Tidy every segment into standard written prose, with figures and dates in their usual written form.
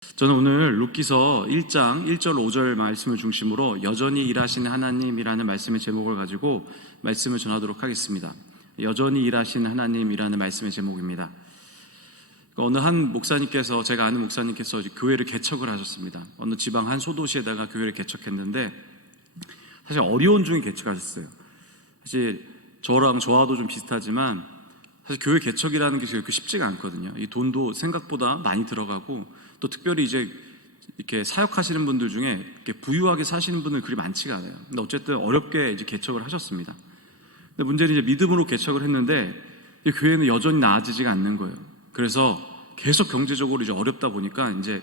저는 오늘 룻기서 1장 1절 5절 말씀을 중심으로 여전히 일하시는 하나님이라는 말씀의 제목을 가지고 말씀을 전하도록 하겠습니다. 여전히 일하시는 하나님이라는 말씀의 제목입니다. 어느 한 목사님께서, 제가 아는 목사님께서 교회를 개척을 하셨습니다. 어느 지방 한 소도시에다가 교회를 개척했는데 사실 어려운 중에 개척하셨어요. 사실 저와도 좀 비슷하지만 사실 교회 개척이라는 게 그렇게 쉽지가 않거든요. 이 돈도 생각보다 많이 들어가고 또 특별히 이제 이렇게 사역하시는 분들 중에 이렇게 부유하게 사시는 분들 그리 많지가 않아요. 근데 어쨌든 어렵게 이제 개척을 하셨습니다. 근데 문제는 이제 믿음으로 개척을 했는데 교회는 여전히 나아지지가 않는 거예요. 그래서 계속 경제적으로 이제 어렵다 보니까 이제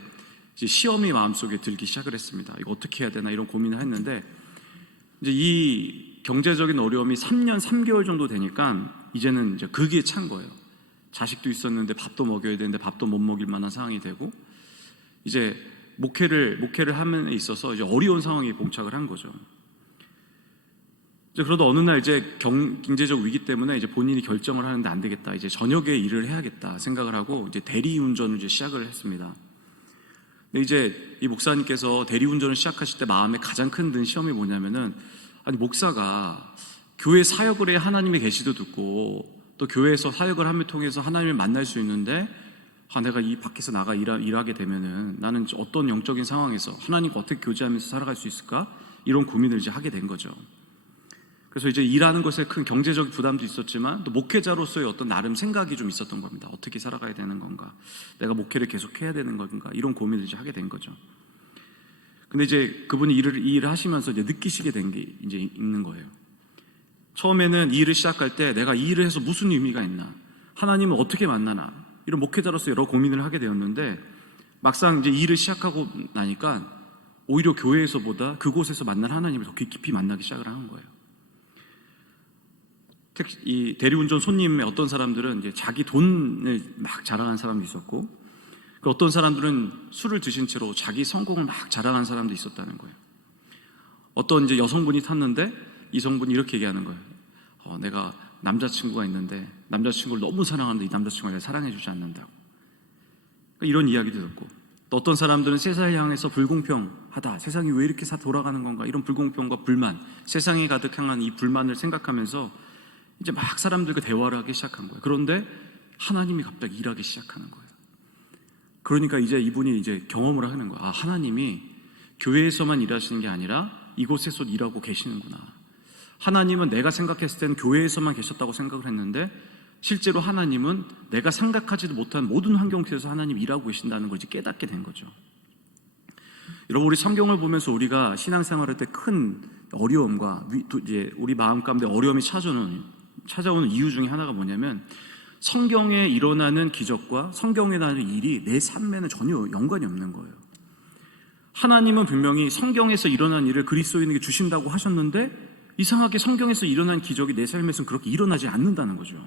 시험이 마음속에 들기 시작을 했습니다. 이거 어떻게 해야 되나 이런 고민을 했는데 이제 이 경제적인 어려움이 3년 3개월 정도 되니까 이제는 이제 극에 찬 거예요. 자식도 있었는데 밥도 먹여야 되는데 밥도 못 먹일 만한 상황이 되고 이제 목회를 함에 있어서 이제 어려운 상황에 봉착을 한 거죠. 이제 그러다 어느 날 이제 경제적 위기 때문에 이제 본인이 결정을 하는데 안 되겠다. 이제 저녁에 일을 해야겠다 생각을 하고 이제 대리운전을 이제 시작을 했습니다. 근데 이제 이 목사님께서 대리운전을 시작하실 때 마음에 가장 큰 든 시험이 뭐냐면은 아니 목사가 교회 사역을 해야 하나님의 계시도 듣고 또 교회에서 사역을 함을 통해서 하나님을 만날 수 있는데 내가 이 밖에서 나가 일하게 되면은 나는 어떤 영적인 상황에서 하나님과 어떻게 교제하면서 살아갈 수 있을까? 이런 고민을 이제 하게 된 거죠. 그래서 이제 일하는 것에 큰 경제적 부담도 있었지만 또 목회자로서의 어떤 나름 생각이 좀 있었던 겁니다. 어떻게 살아가야 되는 건가? 내가 목회를 계속 해야 되는 건가? 이런 고민을 이제 하게 된 거죠. 근데 이제 그분이 이 일을 하시면서 이제 느끼시게 된 게 이제 있는 거예요. 처음에는 이 일을 시작할 때 내가 이 일을 해서 무슨 의미가 있나? 하나님을 어떻게 만나나? 이런 목회자로서 여러 고민을 하게 되었는데 막상 이제 이 일을 시작하고 나니까 오히려 교회에서보다 그곳에서 만난 하나님을 더 깊이 만나기 시작을 하는 거예요. 이 대리운전 손님의 어떤 사람들은 이제 자기 돈을 막 자랑하는 사람도 있었고 어떤 사람들은 술을 드신 채로 자기 성공을 막 자랑하는 사람도 있었다는 거예요. 어떤 이제 여성분이 탔는데 이 성분이 이렇게 얘기하는 거예요. 내가 남자친구가 있는데 남자친구를 너무 사랑하는데 이 남자친구가 내가 사랑해주지 않는다고. 그러니까 이런 이야기도 듣고 또 어떤 사람들은 세상을 향해서 불공평하다. 세상이 왜 이렇게 돌아가는 건가. 이런 불공평과 불만, 세상에 가득한 이 불만을 생각하면서 이제 막 사람들과 대화를 하기 시작한 거예요. 그런데 하나님이 갑자기 일하기 시작하는 거예요. 그러니까 이제 이분이 이제 경험을 하는 거예요. 하나님이 교회에서만 일하시는 게 아니라 이곳에서 일하고 계시는구나. 하나님은 내가 생각했을 때는 교회에서만 계셨다고 생각을 했는데 실제로 하나님은 내가 생각하지도 못한 모든 환경 속에서 하나님이 일하고 계신다는 걸 이제 깨닫게 된 거죠. 여러분, 우리 성경을 보면서 우리가 신앙생활할 때 큰 어려움과 이제 우리 마음 가운데 어려움이 찾아오는 이유 중에 하나가 뭐냐면 성경에 일어나는 기적과 성경에 일어나는 일이 내 삶에는 전혀 연관이 없는 거예요. 하나님은 분명히 성경에서 일어난 일을 그리스도인에게 주신다고 하셨는데 이상하게 성경에서 일어난 기적이 내 삶에서는 그렇게 일어나지 않는다는 거죠.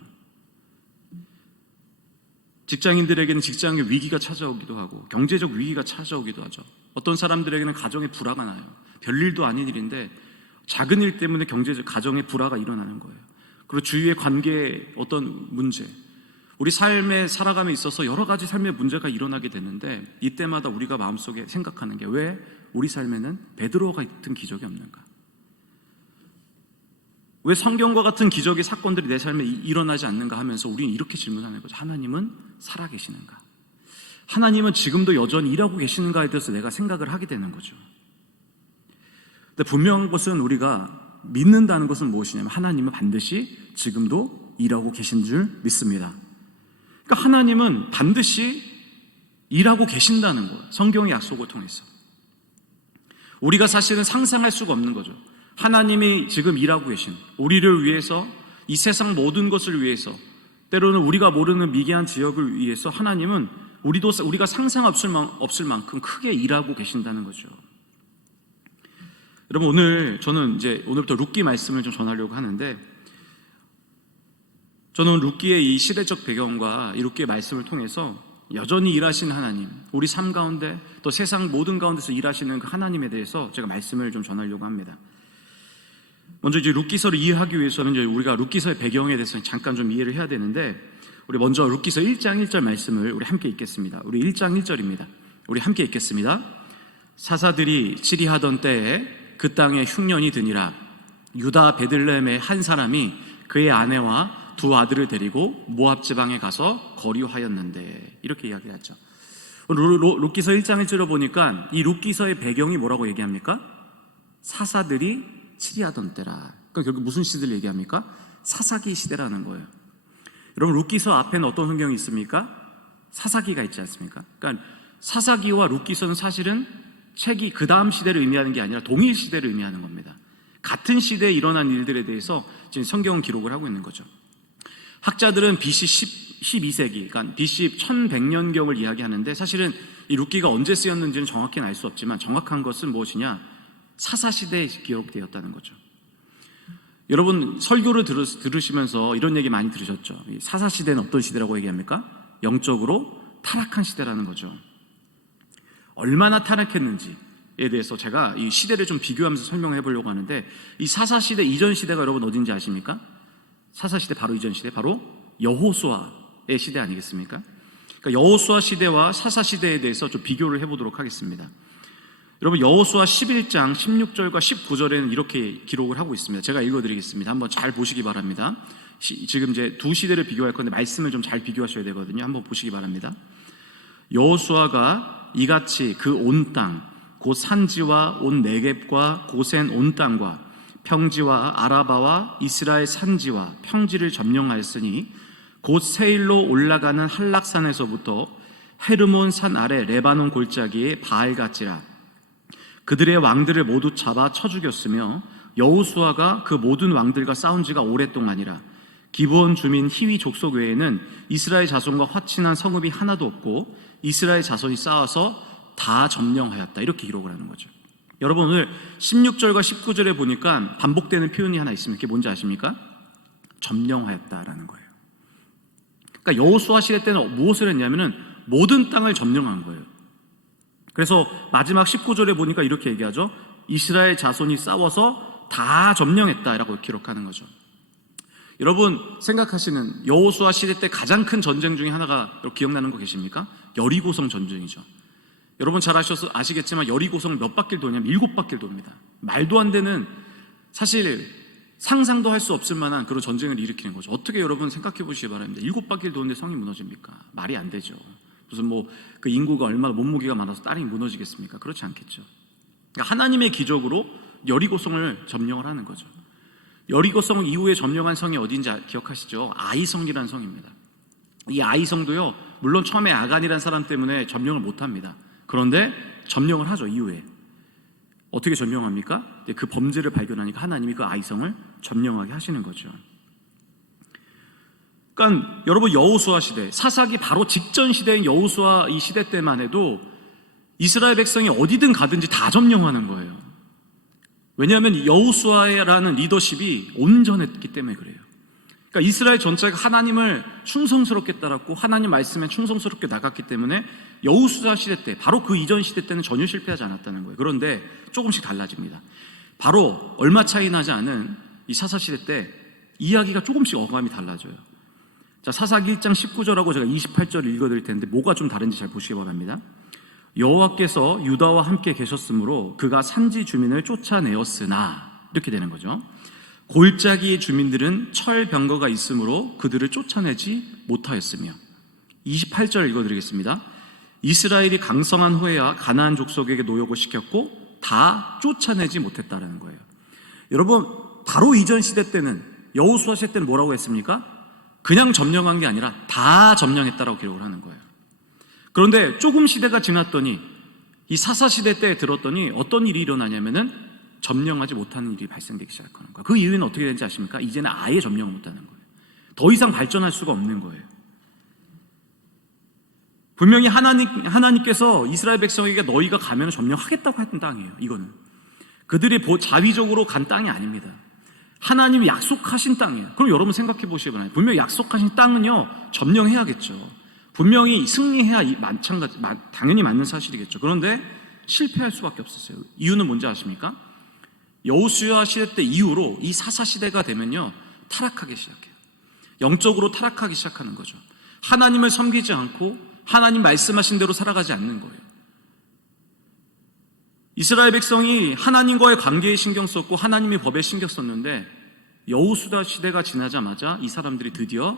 직장인들에게는 직장의 위기가 찾아오기도 하고 경제적 위기가 찾아오기도 하죠. 어떤 사람들에게는 가정의 불화가 나요. 별일도 아닌 일인데 작은 일 때문에 가정의 불화가 일어나는 거예요. 그리고 주위의 관계의 어떤 문제, 우리 삶에 살아감에 있어서 여러 가지 삶의 문제가 일어나게 되는데 이때마다 우리가 마음속에 생각하는 게 왜 우리 삶에는 베드로가 같은 기적이 없는가? 왜 성경과 같은 기적의 사건들이 내 삶에 일어나지 않는가 하면서 우리는 이렇게 질문하는 거죠. 하나님은 살아계시는가? 하나님은 지금도 여전히 일하고 계시는가에 대해서 내가 생각을 하게 되는 거죠. 근데 분명한 것은 우리가 믿는다는 것은 무엇이냐면 하나님은 반드시 지금도 일하고 계신 줄 믿습니다. 그러니까 하나님은 반드시 일하고 계신다는 거예요. 성경의 약속을 통해서. 우리가 사실은 상상할 수가 없는 거죠. 하나님이 지금 일하고 계신 우리를 위해서 이 세상 모든 것을 위해서 때로는 우리가 모르는 미개한 지역을 위해서 하나님은 우리가 상상 없을 만큼 크게 일하고 계신다는 거죠. 여러분, 저는 이제 오늘부터 룻기 말씀을 좀 전하려고 하는데 저는 룻기의 이 시대적 배경과 이 룻기의 말씀을 통해서 여전히 일하시는 하나님, 우리 삶 가운데 또 세상 모든 가운데서 일하시는 그 하나님에 대해서 제가 말씀을 좀 전하려고 합니다. 먼저 이제 룻기서를 이해하기 위해서는 이제 우리가 룻기서의 배경에 대해서 잠깐 좀 이해를 해야 되는데 우리 먼저 룻기서 1장 1절 말씀을 우리 함께 읽겠습니다. 우리 1장 1절입니다. 우리 함께 읽겠습니다. 사사들이 치리하던 때에 그 땅에 흉년이 드니라. 유다 베들레헴의 한 사람이 그의 아내와 두 아들을 데리고 모압 지방에 가서 거류하였는데, 이렇게 이야기하죠. 룻기서 1장 1절을 보니까 이 룻기서의 배경이 뭐라고 얘기합니까? 사사들이 치리하던 때라. 그러니까 결국 무슨 시대를 얘기합니까? 사사기 시대라는 거예요. 여러분, 룻기서 앞에는 어떤 성경이 있습니까? 사사기가 있지 않습니까? 그러니까 사사기와 룻기서는 사실은 책이 그 다음 시대를 의미하는 게 아니라 동일 시대를 의미하는 겁니다. 같은 시대에 일어난 일들에 대해서 지금 성경은 기록을 하고 있는 거죠. 학자들은 BC 12세기, 그러니까 BC 1100년경을 이야기하는데, 사실은 이 룻기가 언제 쓰였는지는 정확히는 알 수 없지만 정확한 것은 무엇이냐? 사사시대에 기록되었다는 거죠. 여러분, 설교를 들으시면서 이런 얘기 많이 들으셨죠? 사사시대는 어떤 시대라고 얘기합니까? 영적으로 타락한 시대라는 거죠. 얼마나 타락했는지에 대해서 제가 이 시대를 좀 비교하면서 설명해 보려고 하는데, 이 사사시대 이전 시대가 여러분 어딘지 아십니까? 사사시대 바로 이전 시대, 바로 여호수아의 시대 아니겠습니까? 그러니까 여호수아 시대와 사사시대에 대해서 좀 비교를 해보도록 하겠습니다. 여러분, 여호수아 11장 16절과 19절에는 이렇게 기록을 하고 있습니다. 제가 읽어드리겠습니다. 한번 잘 보시기 바랍니다. 지금 이제 두 시대를 비교할 건데 말씀을 좀 잘 비교하셔야 되거든요. 한번 보시기 바랍니다. 여호수아가 이같이 그 온 땅, 곧 산지와 온 네겝과 고센 온 땅과 평지와 아라바와 이스라엘 산지와 평지를 점령하였으니, 곧 세일로 올라가는 한락산에서부터 헤르몬 산 아래 레바논 골짜기에 바알갓지라. 그들의 왕들을 모두 잡아 쳐 죽였으며, 여호수아가 그 모든 왕들과 싸운 지가 오랫동안이라. 기브온 주민 히위 족속 외에는 이스라엘 자손과 화친한 성읍이 하나도 없고 이스라엘 자손이 싸워서 다 점령하였다. 이렇게 기록을 하는 거죠. 여러분, 오늘 16절과 19절에 보니까 반복되는 표현이 하나 있습니다. 그게 뭔지 아십니까? 점령하였다라는 거예요. 그러니까 여호수아 시대 때는 무엇을 했냐면은 모든 땅을 점령한 거예요. 그래서 마지막 19절에 보니까 이렇게 얘기하죠. 이스라엘 자손이 싸워서 다 점령했다라고 기록하는 거죠. 여러분, 생각하시는 여호수아 시대 때 가장 큰 전쟁 중에 하나가 기억나는 거 계십니까? 여리고성 전쟁이죠. 여러분 잘 아시겠지만 여리고성 몇 바퀴를 도냐면 7바퀴를 돕니다. 말도 안 되는, 사실 상상도 할 수 없을 만한 그런 전쟁을 일으키는 거죠. 어떻게 여러분 생각해 보시기 바랍니다. 7바퀴를 도는데 성이 무너집니까? 말이 안 되죠. 무슨 그 인구가 얼마나 몸무게가 많아서 땅이 무너지겠습니까? 그렇지 않겠죠. 그러니까 하나님의 기적으로 여리고성을 점령을 하는 거죠. 여리고성 이후에 점령한 성이 어딘지 기억하시죠? 아이성이라는 성입니다. 이 아이성도요, 물론 처음에 아간이라는 사람 때문에 점령을 못합니다. 그런데 점령을 하죠. 이후에 어떻게 점령합니까? 그 범죄를 발견하니까 하나님이 그 아이성을 점령하게 하시는 거죠. 그러니까 여러분, 여호수아 시대, 사사기 바로 직전 시대인 여호수아 이 시대 때만 해도 이스라엘 백성이 어디든 가든지 다 점령하는 거예요. 왜냐하면 여호수아라는 리더십이 온전했기 때문에 그래요. 그러니까 이스라엘 전체가 하나님을 충성스럽게 따랐고 하나님 말씀에 충성스럽게 나갔기 때문에 여호수아 시대 때, 바로 그 이전 시대 때는 전혀 실패하지 않았다는 거예요. 그런데 조금씩 달라집니다. 바로 얼마 차이 나지 않은 이 사사 시대 때 이야기가 조금씩 어감이 달라져요. 자, 사사기 1장 19절하고 제가 28절을 읽어드릴 텐데 뭐가 좀 다른지 잘 보시기 바랍니다. 여호와께서 유다와 함께 계셨으므로 그가 산지 주민을 쫓아내었으나, 이렇게 되는 거죠. 골짜기의 주민들은 철병거가 있으므로 그들을 쫓아내지 못하였으며. 28절 읽어드리겠습니다. 이스라엘이 강성한 후에야 가나안 족속에게 노역을 시켰고 다 쫓아내지 못했다라는 거예요. 여러분, 바로 이전 시대 때는, 여호수아 시대 때는 뭐라고 했습니까? 그냥 점령한 게 아니라 다 점령했다라고 기록을 하는 거예요. 그런데 조금 시대가 지났더니 이 사사 시대 때 들었더니 어떤 일이 일어나냐면은 점령하지 못하는 일이 발생되기 시작하는 거예요. 그 이유는 어떻게 되는지 아십니까? 이제는 아예 점령을 못하는 거예요. 더 이상 발전할 수가 없는 거예요. 분명히 하나님께서 이스라엘 백성에게 너희가 가면 점령하겠다고 했던 땅이에요. 이거는 그들이 자위적으로 간 땅이 아닙니다. 하나님이 약속하신 땅이에요. 그럼 여러분 생각해 보시기 바랍니다. 분명히 약속하신 땅은요, 점령해야겠죠. 분명히 승리해야 당연히 맞는 사실이겠죠. 그런데 실패할 수밖에 없었어요. 이유는 뭔지 아십니까? 여호수아 시대 때 이후로 이 사사 시대가 되면요, 타락하기 시작해요. 영적으로 타락하기 시작하는 거죠. 하나님을 섬기지 않고 하나님 말씀하신 대로 살아가지 않는 거예요. 이스라엘 백성이 하나님과의 관계에 신경 썼고 하나님의 법에 신경 썼는데 여호수아 시대가 지나자마자 이 사람들이 드디어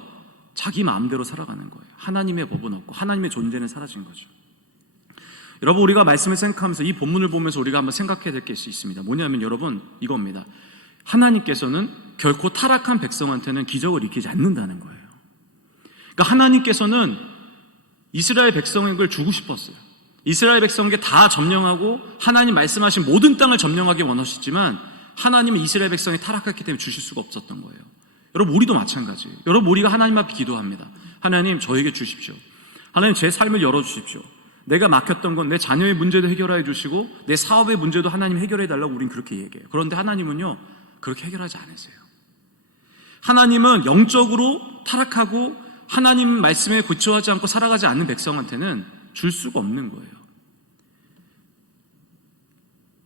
자기 마음대로 살아가는 거예요. 하나님의 법은 없고 하나님의 존재는 사라진 거죠. 여러분, 우리가 말씀을 생각하면서 이 본문을 보면서 우리가 한번 생각해야 될 것이 있습니다. 뭐냐면 여러분, 이겁니다. 하나님께서는 결코 타락한 백성한테는 기적을 일으키지 않는다는 거예요. 그러니까 하나님께서는 이스라엘 백성에게 주고 싶었어요. 이스라엘 백성에게 다 점령하고 하나님 말씀하신 모든 땅을 점령하기 원하셨지만 하나님은 이스라엘 백성이 타락했기 때문에 주실 수가 없었던 거예요. 여러분, 우리도 마찬가지예요. 여러분, 우리가 하나님 앞에 기도합니다. 하나님, 저에게 주십시오. 하나님, 제 삶을 열어주십시오. 내가 막혔던 건 내 자녀의 문제도 해결해 주시고 내 사업의 문제도 하나님 해결해 달라고 우린 그렇게 얘기해요. 그런데 하나님은요, 그렇게 해결하지 않으세요. 하나님은 영적으로 타락하고 하나님 말씀에 구초하지 않고 살아가지 않는 백성한테는 줄 수가 없는 거예요.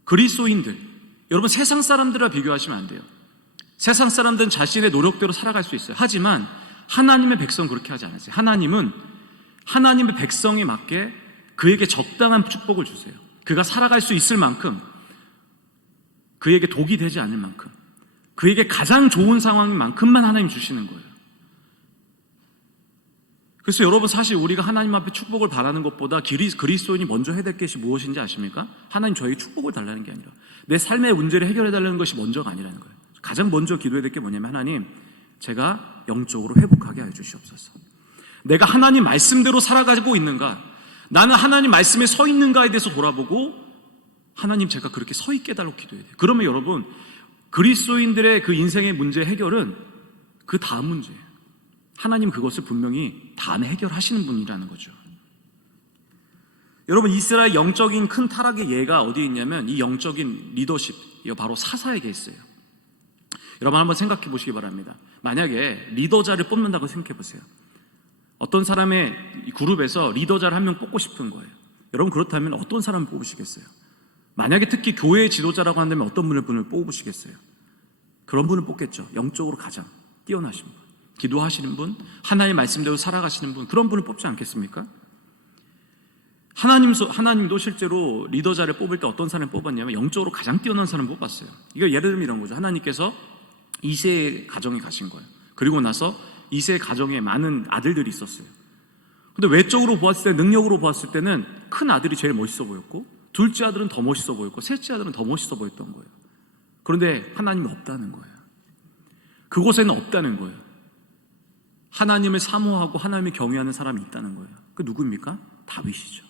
그리스도인들, 여러분, 세상 사람들과 비교하시면 안 돼요. 세상 사람들은 자신의 노력대로 살아갈 수 있어요. 하지만 하나님의 백성은 그렇게 하지 않으세요. 하나님은 하나님의 백성에 맞게 그에게 적당한 축복을 주세요. 그가 살아갈 수 있을 만큼, 그에게 독이 되지 않을 만큼, 그에게 가장 좋은 상황인 만큼만 하나님 주시는 거예요. 그래서 여러분, 사실 우리가 하나님 앞에 축복을 바라는 것보다 그리스도인이 먼저 해야 될 것이 무엇인지 아십니까? 하나님, 저에게 축복을 달라는 게 아니라 내 삶의 문제를 해결해 달라는 것이 먼저가 아니라는 거예요. 가장 먼저 기도해야 될 게 뭐냐면, 하나님, 제가 영적으로 회복하게 하여 주시옵소서. 내가 하나님 말씀대로 살아가고 있는가, 나는 하나님 말씀에 서 있는가에 대해서 돌아보고, 하나님, 제가 그렇게 서 있게 해달라고 기도해야 돼요. 그러면 여러분, 그리스도인들의 그 인생의 문제 해결은 그 다음 문제예요. 하나님 그것을 분명히 다음에 해결하시는 분이라는 거죠. 여러분, 이스라엘 영적인 큰 타락의 예가 어디에 있냐면 이 영적인 리더십, 이거 바로 사사에게 있어요. 여러분, 한번 생각해 보시기 바랍니다. 만약에 리더자를 뽑는다고 생각해 보세요. 어떤 사람의 그룹에서 리더자를 한 명 뽑고 싶은 거예요. 여러분, 그렇다면 어떤 사람을 뽑으시겠어요? 만약에 특히 교회의 지도자라고 한다면 어떤 분을 뽑으시겠어요? 그런 분을 뽑겠죠. 영적으로 가장 뛰어나신 분, 기도하시는 분, 하나님 말씀대로 살아가시는 분, 그런 분을 뽑지 않겠습니까? 하나님도 실제로 리더자를 뽑을 때 어떤 사람을 뽑았냐면 영적으로 가장 뛰어난 사람을 뽑았어요. 이거 예를 들면 이런 거죠. 하나님께서 이새의 가정에 가신 거예요. 그리고 나서 이새의 가정에 많은 아들들이 있었어요. 근데 외적으로 보았을 때, 능력으로 보았을 때는 큰 아들이 제일 멋있어 보였고, 둘째 아들은 더 멋있어 보였고, 셋째 아들은 더 멋있어 보였던 거예요. 그런데 하나님이 없다는 거예요. 그곳에는 없다는 거예요. 하나님을 사모하고 하나님을 경외하는 사람이 있다는 거예요. 그 누구입니까? 다윗이죠.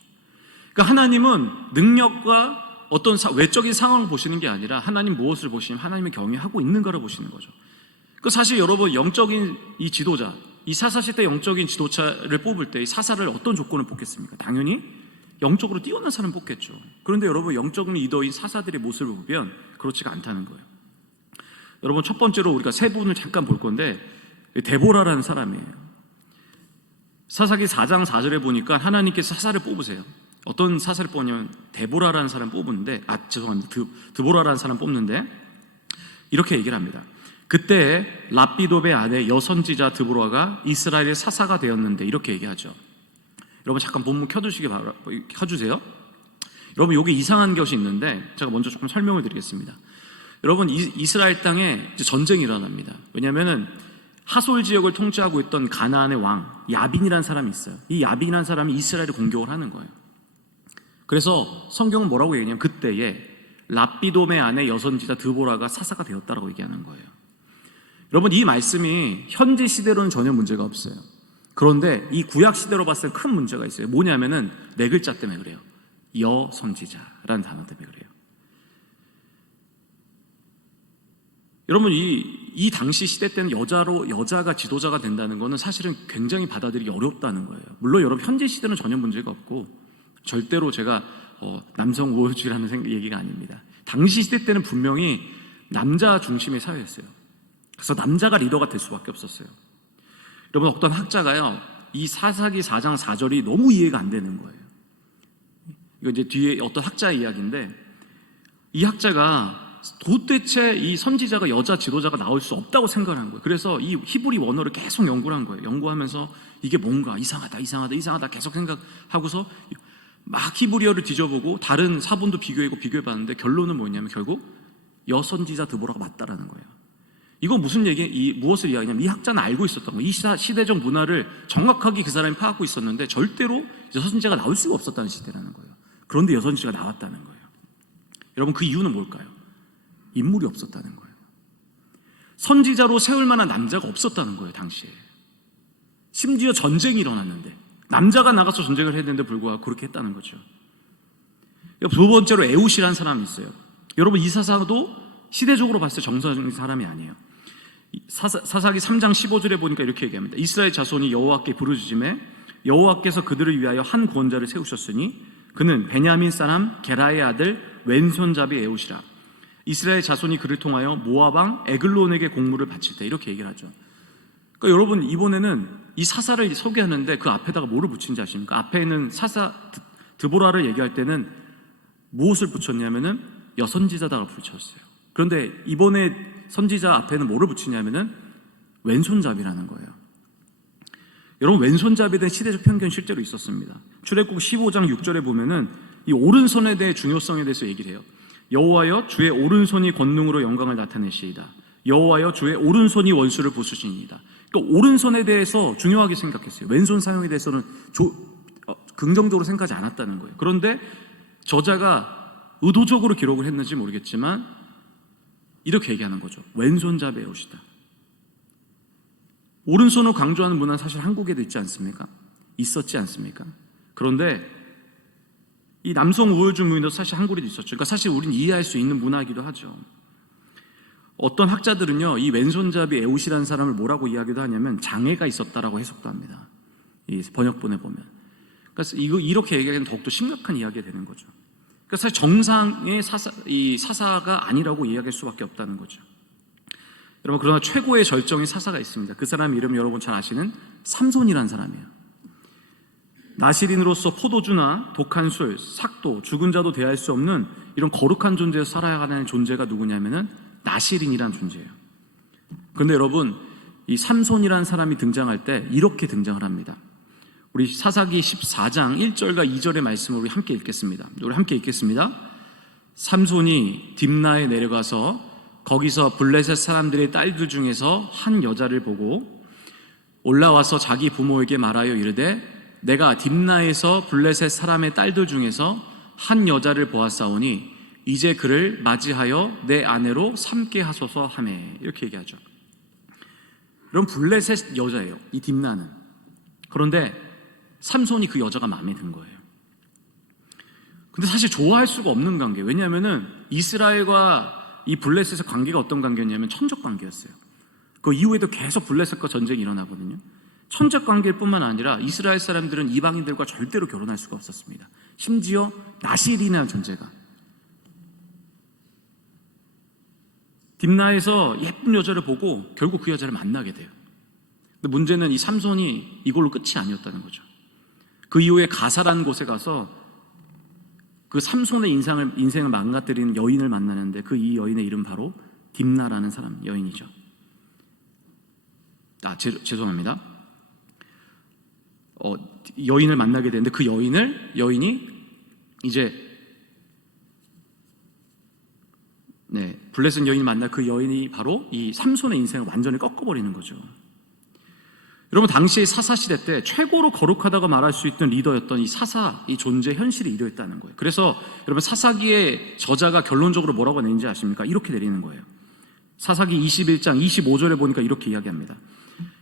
그러니까 하나님은 능력과 어떤 외적인 상황을 보시는 게 아니라 하나님 무엇을 보시면 하나님을 경외하고 있는가를 보시는 거죠. 그 사실 여러분, 영적인 이 지도자, 이 사사시대 영적인 지도자를 뽑을 때 이 사사를 어떤 조건을 뽑겠습니까? 당연히 영적으로 뛰어난 사람 뽑겠죠. 그런데 여러분, 영적인 리더인 사사들의 모습을 보면 그렇지가 않다는 거예요. 여러분, 첫 번째로 우리가 세 분을 잠깐 볼 건데, 데보라라는 사람이에요. 사사기 4장 4절에 보니까 하나님께서 사사를 뽑으세요. 어떤 사사를 뽑냐면 데보라라는 사람 뽑는데, 드보라라는 사람 뽑는데 이렇게 얘기를 합니다. 그때 랍비돔의 아내 여선지자 드보라가 이스라엘의 사사가 되었는데, 이렇게 얘기하죠. 여러분, 잠깐 본문 켜주세요. 여러분, 여기 이상한 것이 있는데 제가 먼저 조금 설명을 드리겠습니다. 여러분, 이스라엘 땅에 전쟁이 일어납니다. 왜냐하면 하솔 지역을 통치하고 있던 가나안의 왕 야빈이라는 사람이 있어요. 이 야빈이라는 사람이 이스라엘을 공격을 하는 거예요. 그래서 성경은 뭐라고 얘기하냐면 그때에 랍비돔의 아내 여선지자 드보라가 사사가 되었다라고 얘기하는 거예요. 여러분, 이 말씀이 현재 시대로는 전혀 문제가 없어요. 그런데 이 구약 시대로 봤을 때 큰 문제가 있어요. 뭐냐면은 네 글자 때문에 그래요. 여선지자라는 단어 때문에 그래요. 여러분, 이 당시 시대 때는 여자가 지도자가 된다는 것은 사실은 굉장히 받아들이기 어렵다는 거예요. 물론 여러분, 현재 시대는 전혀 문제가 없고, 절대로 제가 남성 우월주의라는 얘기가 아닙니다. 당시 시대 때는 분명히 남자 중심의 사회였어요. 그래서 남자가 리더가 될 수밖에 없었어요. 여러분, 어떤 학자가요, 이 사사기 4장 4절이 너무 이해가 안 되는 거예요. 이거 이제 뒤에 어떤 학자의 이야기인데, 이 학자가 도대체 이 선지자가 여자 지도자가 나올 수 없다고 생각을 한 거예요. 그래서 이 히브리 원어를 계속 연구를 한 거예요. 연구하면서 이게 뭔가 이상하다 계속 생각하고서 막 히브리어를 뒤져보고 다른 사본도 비교해봤는데 결론은 뭐냐면 결국 여선지자 드보라가 맞다라는 거예요. 이건 무엇을 이야기냐면 이 학자는 알고 있었던 거예요. 이 시대적 문화를 정확하게 그 사람이 파악하고 있었는데 절대로 여선지자가 나올 수가 없었다는 시대라는 거예요. 그런데 여선지자가 나왔다는 거예요. 여러분, 그 이유는 뭘까요? 인물이 없었다는 거예요. 선지자로 세울 만한 남자가 없었다는 거예요, 당시에. 심지어 전쟁이 일어났는데 남자가 나가서 전쟁을 했는데 불구하고 그렇게 했다는 거죠. 두 번째로 에웃이라는 사람이 있어요. 여러분, 이 사사도 시대적으로 봤을 때 정상적인 사람이 아니에요. 사사기 3장 15절에 보니까 이렇게 얘기합니다. 이스라엘 자손이 여호와께 부르짖음에 여호와께서 그들을 위하여 한 구원자를 세우셨으니 그는 베냐민 사람 게라의 아들 왼손잡이 에웃이라. 이스라엘 자손이 그를 통하여 모압 왕 에글론에게 공물을 바칠 때, 이렇게 얘기를 하죠. 그러니까 여러분, 이번에는 이 사사를 소개하는데 그 앞에다가 뭐를 붙인지 아십니까? 앞에는 사사 드보라를 얘기할 때는 무엇을 붙였냐면은 여선지자다가 붙였어요. 그런데 이번에 선지자 앞에는 뭐를 붙이냐면은 왼손잡이라는 거예요. 여러분, 왼손잡이에 대한 시대적 편견이 실제로 있었습니다. 출애굽 15장 6절에 보면은 이 오른손에 대해 중요성에 대해서 얘기를 해요. 여호와여 주의 오른손이 권능으로 영광을 나타내시이다. 여호와여 주의 오른손이 원수를 부수시니이다. 그러니까 오른손에 대해서 중요하게 생각했어요. 왼손 사용에 대해서는 긍정적으로 생각하지 않았다는 거예요. 그런데 저자가 의도적으로 기록을 했는지 모르겠지만 이렇게 얘기하는 거죠. 왼손잡이 에웃이다. 오른손을 강조하는 문화는 사실 한국에도 있지 않습니까? 있었지 않습니까? 그런데 이 남성 우월주의 문화도 사실 한국에도 있었죠. 그러니까 사실 우리는 이해할 수 있는 문화이기도 하죠. 어떤 학자들은요, 이 왼손잡이 에웃이라는 사람을 뭐라고 이야기도 하냐면 장애가 있었다라고 해석도 합니다. 이 번역본에 보면. 그래서 이렇게 얘기하기는 더욱더 심각한 이야기가 되는 거죠. 그러니까 사실 정상의 사사가 아니라고 이야기할 수밖에 없다는 거죠. 여러분, 그러나 최고의 절정의 사사가 있습니다. 그 사람 이름 여러분 잘 아시는 삼손이라는 사람이에요. 나시린으로서 포도주나 독한 술, 삭도, 죽은 자도 대할 수 없는 이런 거룩한 존재에서 살아가는 존재가 누구냐면은 나시린이라는 존재예요. 그런데 여러분, 이 삼손이라는 사람이 등장할 때 이렇게 등장을 합니다. 우리 사사기 14장 1절과 2절의 말씀을 우리 함께 읽겠습니다. 우리 함께 읽겠습니다. 삼손이 딥나에 내려가서 거기서 블레셋 사람들의 딸들 중에서 한 여자를 보고 올라와서 자기 부모에게 말하여 이르되 내가 딥나에서 블레셋 사람의 딸들 중에서 한 여자를 보았사오니 이제 그를 맞이하여 내 아내로 삼게 하소서 하매. 이렇게 얘기하죠. 그럼 블레셋 여자예요, 이 딥나는. 그런데 삼손이 그 여자가 마음에 든 거예요. 근데 사실 좋아할 수가 없는 관계. 왜냐하면은 이스라엘과 이 블레셋의 관계가 어떤 관계였냐면 천적 관계였어요. 그 이후에도 계속 블레셋과 전쟁이 일어나거든요. 천적 관계일 뿐만 아니라 이스라엘 사람들은 이방인들과 절대로 결혼할 수가 없었습니다. 심지어 나시린이라는 존재가 딥나에서 예쁜 여자를 보고 결국 그 여자를 만나게 돼요. 근데 문제는 이 삼손이 이걸로 끝이 아니었다는 거죠. 그 이후에 가사라는 곳에 가서 그 삼손의 인생을 망가뜨리는 여인을 만나는데 그 이 여인의 이름 바로 딥나라는 사람, 여인이죠. 죄송합니다. 여인을 만나게 되는데 그 여인이 이제 블레셋 여인을 만나 그 여인이 바로 이 삼손의 인생을 완전히 꺾어버리는 거죠. 여러분, 당시의 사사시대 때 최고로 거룩하다고 말할 수 있던 리더였던 이 사사, 이 존재 현실이 이러했다는 거예요. 그래서 여러분, 사사기의 저자가 결론적으로 뭐라고 내는지 아십니까? 이렇게 내리는 거예요. 사사기 21장 25절에 보니까 이렇게 이야기합니다.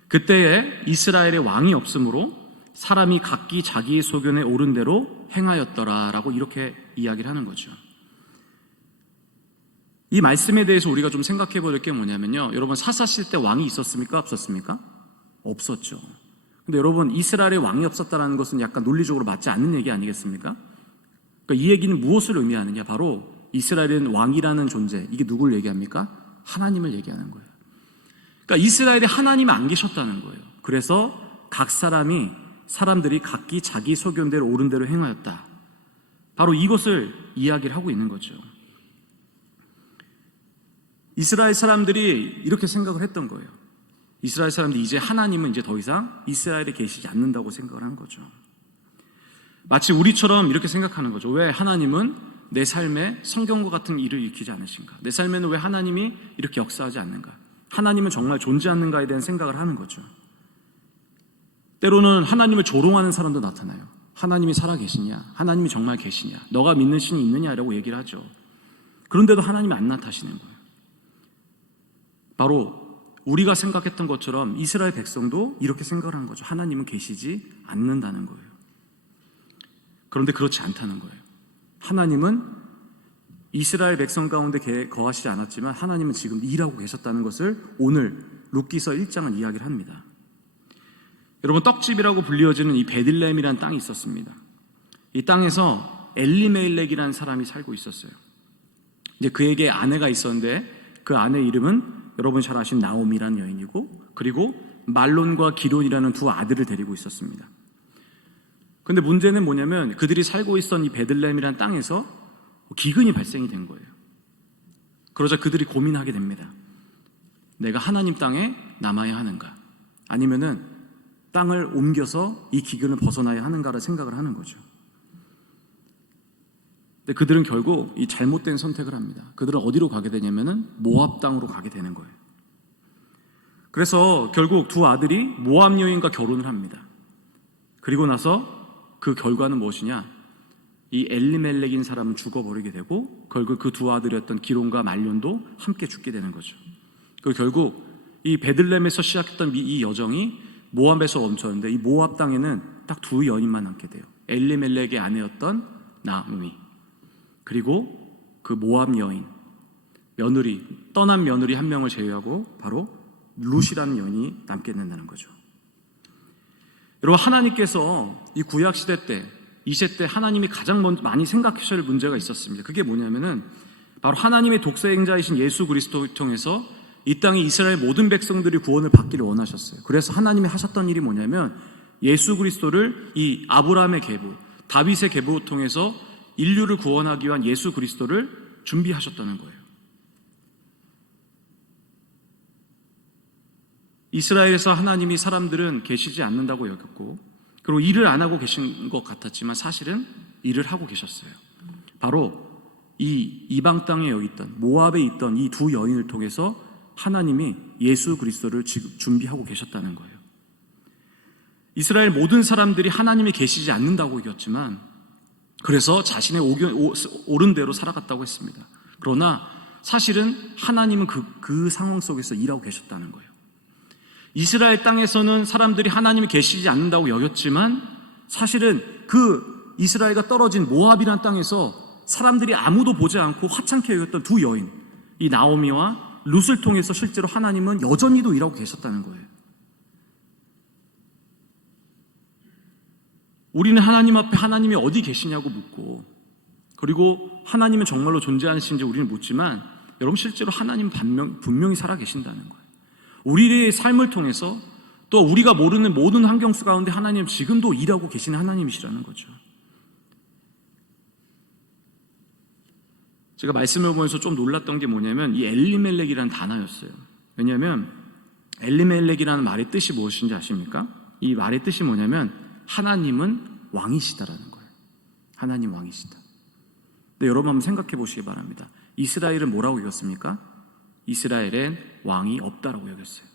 그때에 이스라엘의 왕이 없으므로 사람이 각기 자기의 소견에 옳은 대로 행하였더라 라고 이렇게 이야기를 하는 거죠. 이 말씀에 대해서 우리가 좀 생각해 볼 게 뭐냐면요, 여러분, 사사시대 때 왕이 있었습니까? 없었습니까? 없었죠. 근데 여러분, 이스라엘에 왕이 없었다는 것은 약간 논리적으로 맞지 않는 얘기 아니겠습니까? 그러니까 이 얘기는 무엇을 의미하느냐? 바로 이스라엘은 왕이라는 존재, 이게 누굴 얘기합니까? 하나님을 얘기하는 거예요. 그러니까 이스라엘에 하나님이 안 계셨다는 거예요. 그래서 각 사람들이 각기 자기 소견대로 옳은 대로 행하였다. 바로 이것을 이야기를 하고 있는 거죠. 이스라엘 사람들이 이렇게 생각을 했던 거예요. 이스라엘 사람들이 이제 하나님은 이제 더 이상 이스라엘에 계시지 않는다고 생각을 한 거죠. 마치 우리처럼 이렇게 생각하는 거죠. 왜 하나님은 내 삶에 성경과 같은 일을 일으키지 않으신가? 내 삶에는 왜 하나님이 이렇게 역사하지 않는가? 하나님은 정말 존재하는가에 대한 생각을 하는 거죠. 때로는 하나님을 조롱하는 사람도 나타나요. 하나님이 살아계시냐? 하나님이 정말 계시냐? 너가 믿는 신이 있느냐라고 얘기를 하죠. 그런데도 하나님이 안 나타나시는 거예요. 바로 우리가 생각했던 것처럼 이스라엘 백성도 이렇게 생각을 한 거죠. 하나님은 계시지 않는다는 거예요. 그런데 그렇지 않다는 거예요. 하나님은 이스라엘 백성 가운데 거하시지 않았지만 하나님은 지금 일하고 계셨다는 것을 오늘 룻기서 1장은 이야기를 합니다. 여러분, 떡집이라고 불리어지는 이 베들레헴이라는 땅이 있었습니다. 이 땅에서 엘리멜렉이라는 사람이 살고 있었어요. 이제 그에게 아내가 있었는데 그 아내 이름은 여러분 잘 아시는 나오미라는 여인이고, 그리고 말론과 기론이라는 두 아들을 데리고 있었습니다. 근데 문제는 뭐냐면 그들이 살고 있던 이 베들레헴이라는 땅에서 기근이 발생이 된 거예요. 그러자 그들이 고민하게 됩니다. 내가 하나님 땅에 남아야 하는가, 아니면은 땅을 옮겨서 이 기근을 벗어나야 하는가를 생각을 하는 거죠. 근데 그들은 결국 이 잘못된 선택을 합니다. 그들은 어디로 가게 되냐면은 모압 땅으로 가게 되는 거예요. 그래서 결국 두 아들이 모압 여인과 결혼을 합니다. 그리고 나서 그 결과는 무엇이냐? 이 엘리멜렉인 사람은 죽어버리게 되고 결국 그 두 아들이었던 기론과 말론도 함께 죽게 되는 거죠. 그리고 결국 이 베들레헴에서 시작했던 이 여정이 모압에서 멈췄는데 이 모압 땅에는 딱 두 여인만 남게 돼요. 엘리멜렉의 아내였던 나오미, 그리고 그 모압 여인, 며느리, 떠난 며느리 한 명을 제외하고 바로 룻이라는 여인이 남게 된다는 거죠. 여러분, 하나님께서 이 구약시대 때, 이 시대 때 하나님이 가장 먼저 많이 생각하셔야 할 문제가 있었습니다. 그게 뭐냐면은 바로 하나님의 독생자이신 예수 그리스도를 통해서 이 땅의 이스라엘 모든 백성들이 구원을 받기를 원하셨어요. 그래서 하나님이 하셨던 일이 뭐냐면 예수 그리스도를 이 아브라함의 계보, 다윗의 계보를 통해서 인류를 구원하기 위한 예수 그리스도를 준비하셨다는 거예요. 이스라엘에서 하나님이 사람들은 계시지 않는다고 여겼고, 그리고 일을 안 하고 계신 것 같았지만 사실은 일을 하고 계셨어요. 바로 이 이방 땅에 여기 있던 모압에 있던 이 두 여인을 통해서 하나님이 예수 그리스도를 지금 준비하고 계셨다는 거예요. 이스라엘 모든 사람들이 하나님이 계시지 않는다고 여겼지만, 그래서 자신의 옳은 대로 살아갔다고 했습니다. 그러나 사실은 하나님은 그 상황 속에서 일하고 계셨다는 거예요. 이스라엘 땅에서는 사람들이 하나님이 계시지 않는다고 여겼지만 사실은 그 이스라엘과 떨어진 모압이라는 땅에서 사람들이 아무도 보지 않고 화창케 여겼던 두 여인, 이 나오미와 룻을 통해서 실제로 하나님은 여전히도 일하고 계셨다는 거예요. 우리는 하나님 앞에 하나님이 어디 계시냐고 묻고, 그리고 하나님은 정말로 존재하시는지 우리는 묻지만, 여러분 실제로 하나님은 분명히 살아계신다는 거예요. 우리의 삶을 통해서 또 우리가 모르는 모든 환경 가운데 하나님은 지금도 일하고 계시는 하나님이시라는 거죠. 제가 말씀을 보면서 좀 놀랐던 게 뭐냐면 이 엘리멜렉이라는 단어였어요. 왜냐하면 엘리멜렉이라는 말의 뜻이 무엇인지 아십니까? 이 말의 뜻이 뭐냐면 하나님은 왕이시다라는 거예요. 하나님 왕이시다. 근데 여러분 한번 생각해 보시기 바랍니다. 이스라엘은 뭐라고 여겼습니까? 이스라엘엔 왕이 없다라고 여겼어요.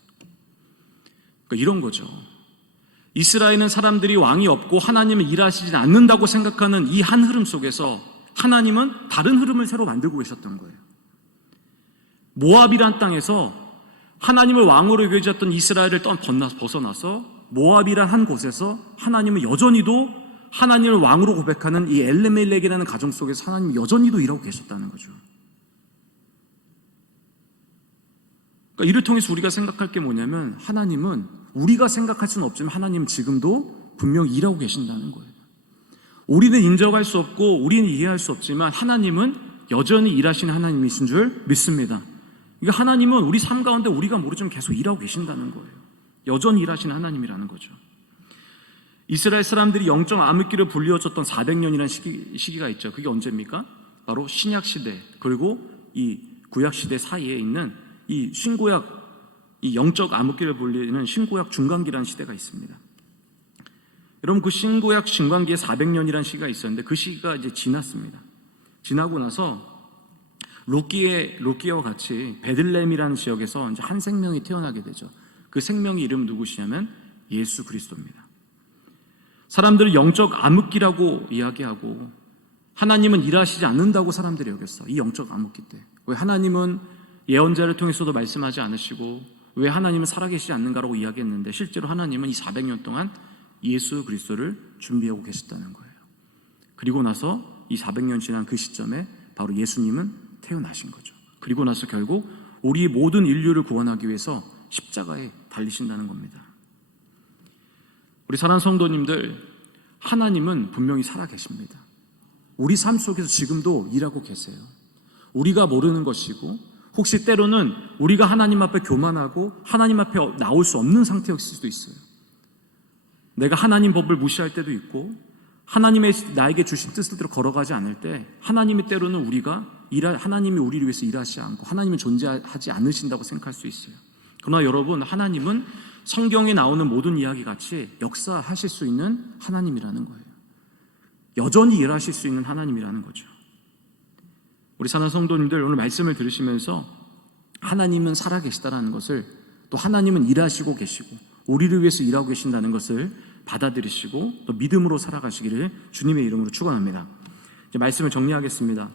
그러니까 이런 거죠. 이스라엘은 사람들이 왕이 없고 하나님은 일하시지 않는다고 생각하는 이 한 흐름 속에서 하나님은 다른 흐름을 새로 만들고 계셨던 거예요. 모압이란 땅에서 하나님을 왕으로 여겨졌던 이스라엘을 벗어나서 모압이란 한 곳에서 하나님은 여전히도 하나님을 왕으로 고백하는 이 엘리멜렉이라는 가정 속에서 하나님이 여전히도 일하고 계셨다는 거죠. 그러니까 이를 통해서 우리가 생각할 게 뭐냐면 하나님은 우리가 생각할 수는 없지만 하나님은 지금도 분명히 일하고 계신다는 거예요. 우리는 인정할 수 없고 우리는 이해할 수 없지만 하나님은 여전히 일하시는 하나님이신 줄 믿습니다. 그러니까 하나님은 우리 삶 가운데 우리가 모르지만 계속 일하고 계신다는 거예요. 여전히 일하시는 하나님이라는 거죠. 이스라엘 사람들이 영적 암흑기를 불리워졌던 400년이라는 시기가 있죠. 그게 언제입니까? 바로 신약 시대 그리고 이 구약 시대 사이에 있는 이 신구약, 이 영적 암흑기를 불리는 신구약 중간기라는 시대가 있습니다. 여러분, 그 신구약 신광기에 400년이라는 시기가 있었는데 그 시기가 이제 지났습니다. 지나고 나서 롯기와 같이 베들레헴이라는 지역에서 이제 한 생명이 태어나게 되죠. 그 생명의 이름 누구시냐면 예수 그리스도입니다. 사람들은 영적 암흑기라고 이야기하고 하나님은 일하시지 않는다고 사람들이 여겼어. 이 영적 암흑기 때. 왜 하나님은 예언자를 통해서도 말씀하지 않으시고 왜 하나님은 살아계시지 않는가라고 이야기했는데 실제로 하나님은 이 400년 동안 예수 그리스도를 준비하고 계셨다는 거예요. 그리고 나서 이 400년 지난 그 시점에 바로 예수님은 태어나신 거죠. 그리고 나서 결국 우리 모든 인류를 구원하기 위해서 십자가에 달리신다는 겁니다. 우리 사랑하는 성도님들, 하나님은 분명히 살아계십니다. 우리 삶 속에서 지금도 일하고 계세요. 우리가 모르는 것이고 혹시 때로는 우리가 하나님 앞에 교만하고 하나님 앞에 나올 수 없는 상태였을 수도 있어요. 내가 하나님 법을 무시할 때도 있고 하나님의 나에게 주신 뜻대로 걸어가지 않을 때 하나님이 때로는 하나님이 우리를 위해서 일하시지 않고 하나님이 존재하지 않으신다고 생각할 수 있어요. 그러나 여러분, 하나님은 성경에 나오는 모든 이야기 같이 역사하실 수 있는 하나님이라는 거예요. 여전히 일하실 수 있는 하나님이라는 거죠. 우리 사랑하는 성도님들, 오늘 말씀을 들으시면서 하나님은 살아계시다라는 것을, 또 하나님은 일하시고 계시고 우리를 위해서 일하고 계신다는 것을 받아들이시고 또 믿음으로 살아가시기를 주님의 이름으로 축원합니다. 이제 말씀을 정리하겠습니다.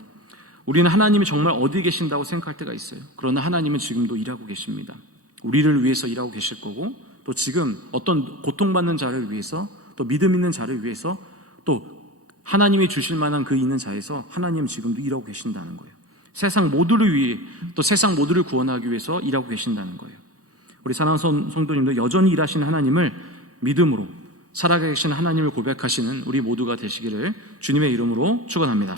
우리는 하나님이 정말 어디 계신다고 생각할 때가 있어요. 그러나 하나님은 지금도 일하고 계십니다. 우리를 위해서 일하고 계실 거고 또 지금 어떤 고통받는 자를 위해서 또 믿음 있는 자를 위해서 또 하나님이 주실 만한 그 있는 자에서 하나님은 지금도 일하고 계신다는 거예요. 세상 모두를 위해 또 세상 모두를 구원하기 위해서 일하고 계신다는 거예요. 우리 사랑하는 성도님도 여전히 일하시는 하나님을 믿음으로 살아계신 하나님을 고백하시는 우리 모두가 되시기를 주님의 이름으로 축원합니다.